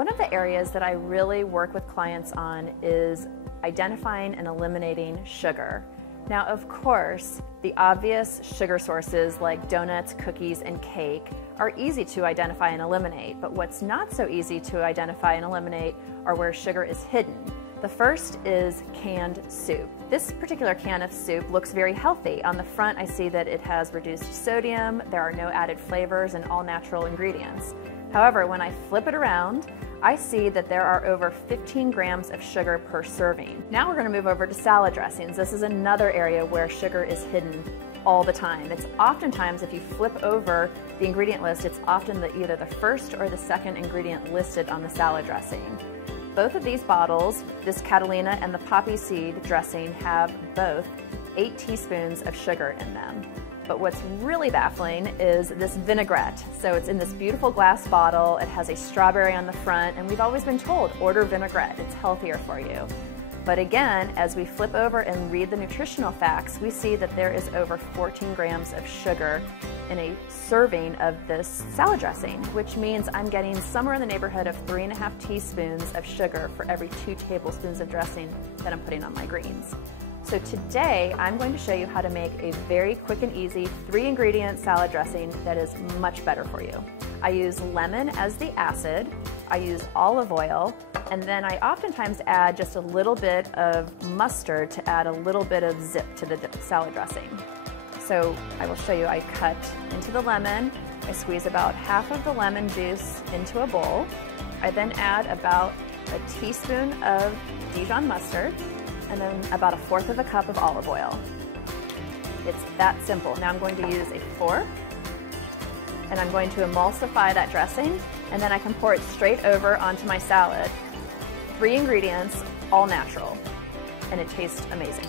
One of the areas that I really work with clients on is identifying and eliminating sugar. Now, of course, the obvious sugar sources like donuts, cookies, and cake are easy to identify and eliminate, but what's not so easy to identify and eliminate are where sugar is hidden. The first is canned soup. This particular can of soup looks very healthy. On the front, I see that it has reduced sodium, there are no added flavors, and all natural ingredients. However, when I flip it around, I see that there are over 15 grams of sugar per serving. Now we're going to move over to salad dressings. This is another area where sugar is hidden all the time. It's oftentimes, if you flip over the ingredient list, it's often either the first or the second ingredient listed on the salad dressing. Both of these bottles, this Catalina and the poppy seed dressing, have both 8 teaspoons of sugar in them. But what's really baffling is this vinaigrette. So it's in this beautiful glass bottle, it has a strawberry on the front, and we've always been told, order vinaigrette, it's healthier for you. But again, as we flip over and read the nutritional facts, we see that there is over 14 grams of sugar in a serving of this salad dressing, which means I'm getting somewhere in the neighborhood of 3.5 teaspoons of sugar for every 2 tablespoons of dressing that I'm putting on my greens. So today, I'm going to show you how to make a very quick and easy 3-ingredient salad dressing that is much better for you. I use lemon as the acid, I use olive oil, and then I oftentimes add just a little bit of mustard to add a little bit of zip to the salad dressing. So I will show you, I cut into the lemon, I squeeze about half of the lemon juice into a bowl. I then add about a teaspoon of Dijon mustard, and then about 1/4 of a cup of olive oil. It's that simple. Now I'm going to use a fork, and I'm going to emulsify that dressing, and then I can pour it straight over onto my salad. 3 ingredients, all natural, and it tastes amazing.